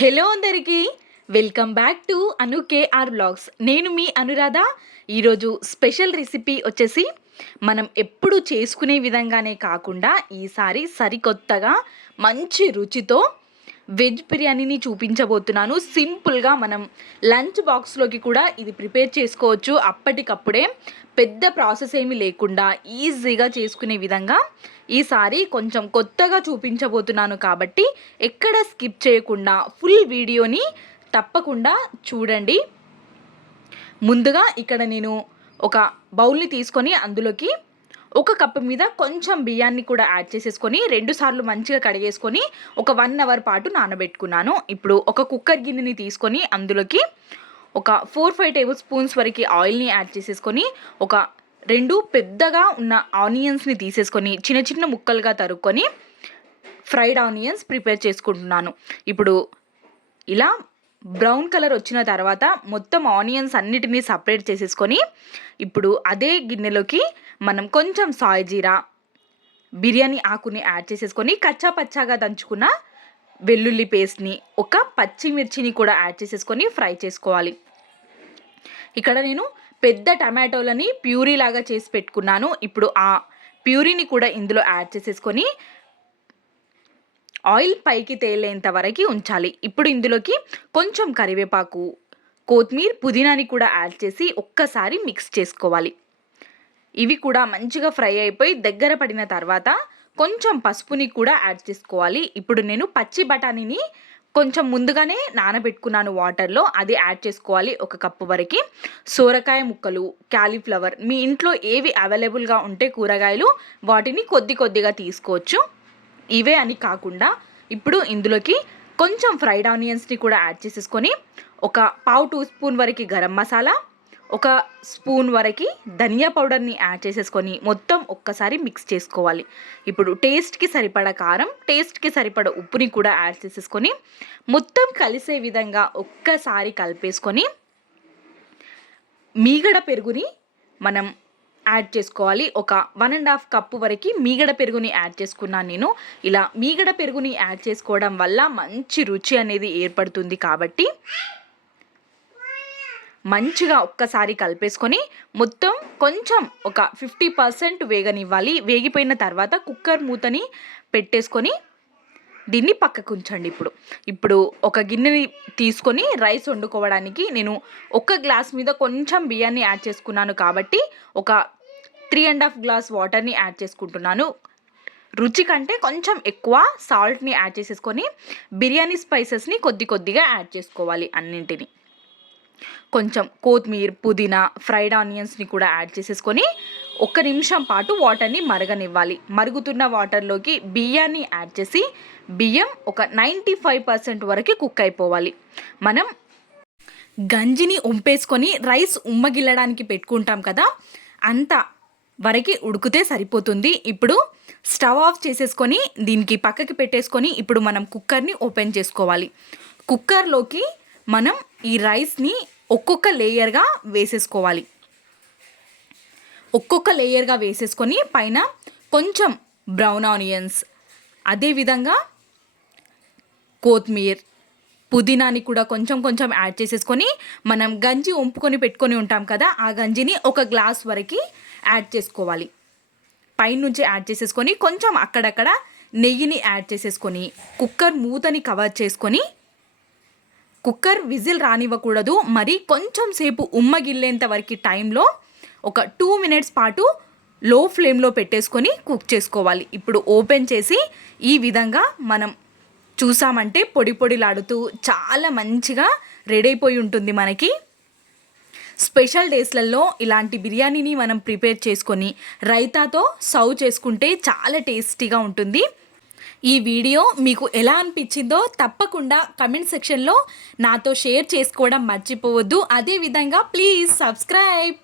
Hello అందరికీ welcome back to Anu K R vlogs. నేను మీ అనురాధ. ఈరోజు స్పెషల్ రెసిపీ వచ్చేసి మనం ఎప్పుడు చేసుకునే విధంగానే కాకుండా ఈసారి సరికొత్తగా మంచి రుచితో వెజ్ బిర్యానీని చూపించబోతున్నాను. సింపుల్గా మనం లంచ్ బాక్స్లోకి కూడా ఇది ప్రిపేర్ చేసుకోవచ్చు. అప్పటికప్పుడే పెద్ద ప్రాసెస్ ఏమీ లేకుండా ఈజీగా చేసుకునే విధంగా ఈసారి కొంచెం కొత్తగా చూపించబోతున్నాను కాబట్టి ఎక్కడ స్కిప్ చేయకుండా ఫుల్ వీడియోని తప్పకుండా చూడండి. ముందుగా ఇక్కడ నేను ఒక బౌల్ని తీసుకొని అందులోకి ఒక కప్పు మీద కొంచెం బియ్యాన్ని కూడా యాడ్ చేసేసుకొని 2 సార్లు మంచిగా కడిగేసుకొని ఒక 1 అవర్ పాటు నానబెట్టుకున్నాను. ఇప్పుడు ఒక కుక్కర్ గిన్నెని తీసుకొని అందులోకి ఒక 4-5 టేబుల్ స్పూన్స్ వరకు ఆయిల్ని యాడ్ చేసేసుకొని ఒక 2 పెద్దగా ఉన్న ఆనియన్స్ని తీసేసుకొని చిన్న చిన్న ముక్కలుగా తరుక్కొని ఫ్రైడ్ ఆనియన్స్ ప్రిపేర్ చేసుకుంటున్నాను. ఇప్పుడు ఇలా బ్రౌన్ కలర్ వచ్చిన తర్వాత మొత్తం ఆనియన్స్ అన్నిటినీ సపరేట్ చేసేసుకొని ఇప్పుడు అదే గిన్నెలోకి మనం కొంచెం సాయ్ జీరా బిర్యానీ ఆకుని యాడ్ చేసేసుకొని కచ్చా పచ్చాగా దంచుకున్న వెల్లుల్లి పేస్ట్ని ఒక పచ్చిమిర్చిని కూడా యాడ్ చేసేసుకొని ఫ్రై చేసుకోవాలి. ఇక్కడ నేను పెద్ద టమాటోలని ప్యూరీ లాగా చేసి పెట్టుకున్నాను. ఇప్పుడు ఆ ప్యూరీని కూడా ఇందులో యాడ్ చేసేసుకొని ఆయిల్ పైకి తేలేంత వరకు ఉంచాలి. ఇప్పుడు ఇందులోకి కొంచెం కరివేపాకు, కొత్తిమీర, పుదీనాని కూడా యాడ్ చేసి ఒక్కసారి మిక్స్ చేసుకోవాలి. ఇవి కూడా మంచిగా ఫ్రై అయిపోయి దగ్గర పడిన తర్వాత కొంచెం పసుపుని కూడా యాడ్ చేసుకోవాలి. ఇప్పుడు నేను పచ్చి బఠానీని కొంచెం ముందుగానే నానబెట్టుకున్నాను వాటర్లో, అది యాడ్ చేసుకోవాలి 1 కప్పు వరకు. సోరకాయ ముక్కలు, క్యాలీఫ్లవర్, మీ ఇంట్లో ఏవి అవైలబుల్గా ఉంటే కూరగాయలు వాటిని కొద్దిగా తీసుకోవచ్చు. ఇవే అని కాకుండా ఇప్పుడు ఇందులోకి కొంచెం ఫ్రైడ్ ఆనియన్స్ని కూడా యాడ్ చేసేసుకొని ఒక 1/2 స్పూన్ వరకు గరం మసాలా, 1 స్పూన్ వరకు ధనియా పౌడర్ని యాడ్ చేసేసుకొని మొత్తం ఒక్కసారి మిక్స్ చేసుకోవాలి. ఇప్పుడు టేస్ట్కి సరిపడా కారం, టేస్ట్కి సరిపడా ఉప్పుని కూడా యాడ్ చేసేసుకొని మొత్తం కలిసే విధంగా ఒక్కసారి కలిపేసుకొని మీగడ పెరుగుని మనం యాడ్ చేసుకోవాలి. ఒక 1.5 కప్పు వరకు మీగడ పెరుగుని యాడ్ చేసుకున్నాను నేను. ఇలా మీగడ పెరుగుని యాడ్ చేసుకోవడం వల్ల మంచి రుచి అనేది ఏర్పడుతుంది కాబట్టి మంచిగా ఒక్కసారి కలిపేసుకొని మొత్తం కొంచెం ఒక 50% వేగనివ్వాలి. వేగిపోయిన తర్వాత కుక్కర్ మూతని పెట్టేసుకొని దీన్ని పక్కకు ఉంచండి. ఇప్పుడు ఒక గిన్నెని తీసుకొని రైస్ వండుకోవడానికి నేను 1 గ్లాస్ మీద కొంచెం బియ్యాన్ని యాడ్ చేసుకున్నాను కాబట్టి ఒక 3.5 గ్లాస్ వాటర్ని యాడ్ చేసుకుంటున్నాను. రుచి కంటే కొంచెం ఎక్కువ సాల్ట్ని యాడ్ చేసేసుకొని బిర్యానీ స్పైసెస్ని కొద్దిగా యాడ్ చేసుకోవాలి. అన్నింటిని కొంచెం కొత్తిమీర, పుదీనా, ఫ్రైడ్ ఆనియన్స్ని కూడా యాడ్ చేసేసుకొని 1 నిమిషం పాటు వాటర్ని మరగనివ్వాలి. మరుగుతున్న వాటర్లోకి బియ్యాన్ని యాడ్ చేసి బియ్యం ఒక 95% వరకు కుక్ అయిపోవాలి. మనం గంజిని ఉంపేసుకొని రైస్ ఉమ్మగిల్లడానికి పెట్టుకుంటాం కదా, అంత వరకు ఉడికితే సరిపోతుంది. ఇప్పుడు స్టవ్ ఆఫ్ చేసేసుకొని దీనికి పక్కకి పెట్టేసుకొని ఇప్పుడు మనం కుక్కర్ని ఓపెన్ చేసుకోవాలి. కుక్కర్లోకి మనం ఈ రైస్ని ఒక్కొక్క లేయర్గా వేసేసుకోవాలి. ఒక్కొక్క లేయర్గా వేసేసుకొని పైన కొంచెం బ్రౌన్ ఆనియన్స్, అదేవిధంగా కొత్తిమీర, పుదీనాని కూడా కొంచెం యాడ్ చేసేసుకొని మనం గంజి వంపుకొని పెట్టుకొని ఉంటాం కదా, ఆ గంజిని 1 గ్లాస్ వరకు యాడ్ చేసుకోవాలి. పైనుంచి యాడ్ చేసేసుకొని కొంచెం అక్కడక్కడ నెయ్యిని యాడ్ చేసేసుకొని కుక్కర్ మూతని కవర్ చేసుకొని కుక్కర్ విజిల్ రానివ్వకూడదు. మరి కొంచెం సేపు ఉమ్మగిల్లేంత వరకు టైంలో ఒక 2 మినిట్స్ పాటు లో ఫ్లేమ్లో పెట్టేసుకొని కుక్ చేసుకోవాలి. ఇప్పుడు ఓపెన్ చేసి ఈ విధంగా మనం చూసామంటే పొడిలాడుతూ చాలా మంచిగా రెడీ అయిపోయి ఉంటుంది మనకి. స్పెషల్ డేస్లలో ఇలాంటి బిర్యానీని మనం ప్రిపేర్ చేసుకొని రైతాతో సర్వ్ చేసుకుంటే చాలా టేస్టీగా ఉంటుంది. ఈ వీడియో మీకు ఎలా అనిపించిందో తప్పకుండా కమెంట్ సెక్షన్లో నాతో షేర్ చేసుకోవడం మర్చిపోవద్దు. అదేవిధంగా ప్లీజ్ సబ్స్క్రైబ్.